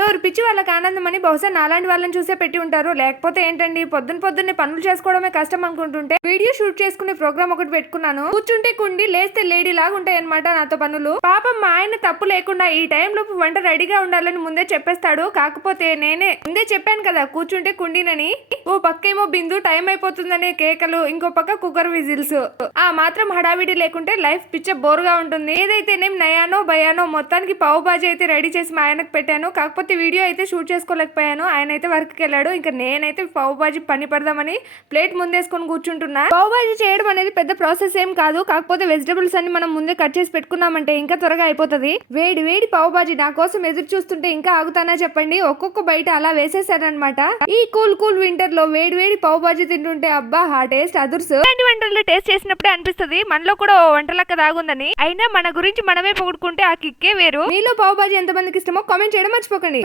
ఎవరు పిచ్చి వాళ్ళకి ఆనందం అని బహుశా నాలాంటి వాళ్ళని చూసే పెట్టి ఉంటారు. లేకపోతే ఏంటండి, పొద్దున్నే పనులు చేసుకోవడమే కష్టం అనుకుంటుంటే వీడియో షూట్ చేసుకునే ప్రోగ్రామ్ ఒకటి పెట్టుకున్నాను. కూర్చుంటే కుండి లేస్తే లేడీ లాగా ఉంటాయి అనమాట నాతో పనులు. పాపం మా ఆయన తప్పు లేకుండా ఈ టైం లోపు వంట రెడీగా ఉండాలని ముందే చెప్పేస్తాడు. కాకపోతే నేనే ముందే చెప్పాను కదా కూర్చుంటే కుండీనని. ఓ పక్కేమో బిందు టైం అయిపోతుందనే కేకలు, ఇంకో పక్క కుక్కర్ విజిల్స్. ఆ మాత్రం హడావిడి లేకుంటే లైఫ్ పిచ్చ బోరుగా ఉంటుంది. ఏదైతేనేం నయానో భయానో మొత్తానికి పావు బాజీ అయితే రెడీ చేసి మా ఆయనకు పెట్టాను. కాకపోతే వీడియో అయితే షూట్ చేసుకోలేకపోయాను. ఆయన అయితే వర్క్ కి వెళ్ళాడు. ఇంకా నేనైతే పావు బాజీ పని పడదామని ప్లేట్ ముందేసుకొని కూర్చుంటున్నా. పావు బాజీ చేయడం అనేది పెద్ద ప్రాసెస్ ఏం కాదు. కాకపోతే వెజిటబుల్స్ అన్ని మనం ముందే కట్ చేసి పెట్టుకున్నామంటే ఇంకా త్వరగా అయిపోతుంది. వేడి వేడి పావు బాజీ నా కోసం ఎదురు చూస్తుంటే ఇంకా ఆగుతానా చెప్పండి. ఒక్కొక్క బయట అలా వేసేసారనమాట. ఈ కూల్ వింటర్ లో వేడి వేడి పావు బాజీ తింటుంటే అబ్బా ఆ టేస్ట్ అదుర్సు. ఇలాంటి వంటల్లో టేస్ట్ చేసినప్పుడే అనిపిస్తుంది మనలో కూడా ఓ వంటలక్క దాగుందని. అయినా మన గురించి మనమే పొగుడుకుంటే ఆ కిక్కే వేరు. మీలో పావు బాజీ ఎంత మందికి ఇష్టమో కామెంట్ చేయడం మర్చిపోకండి.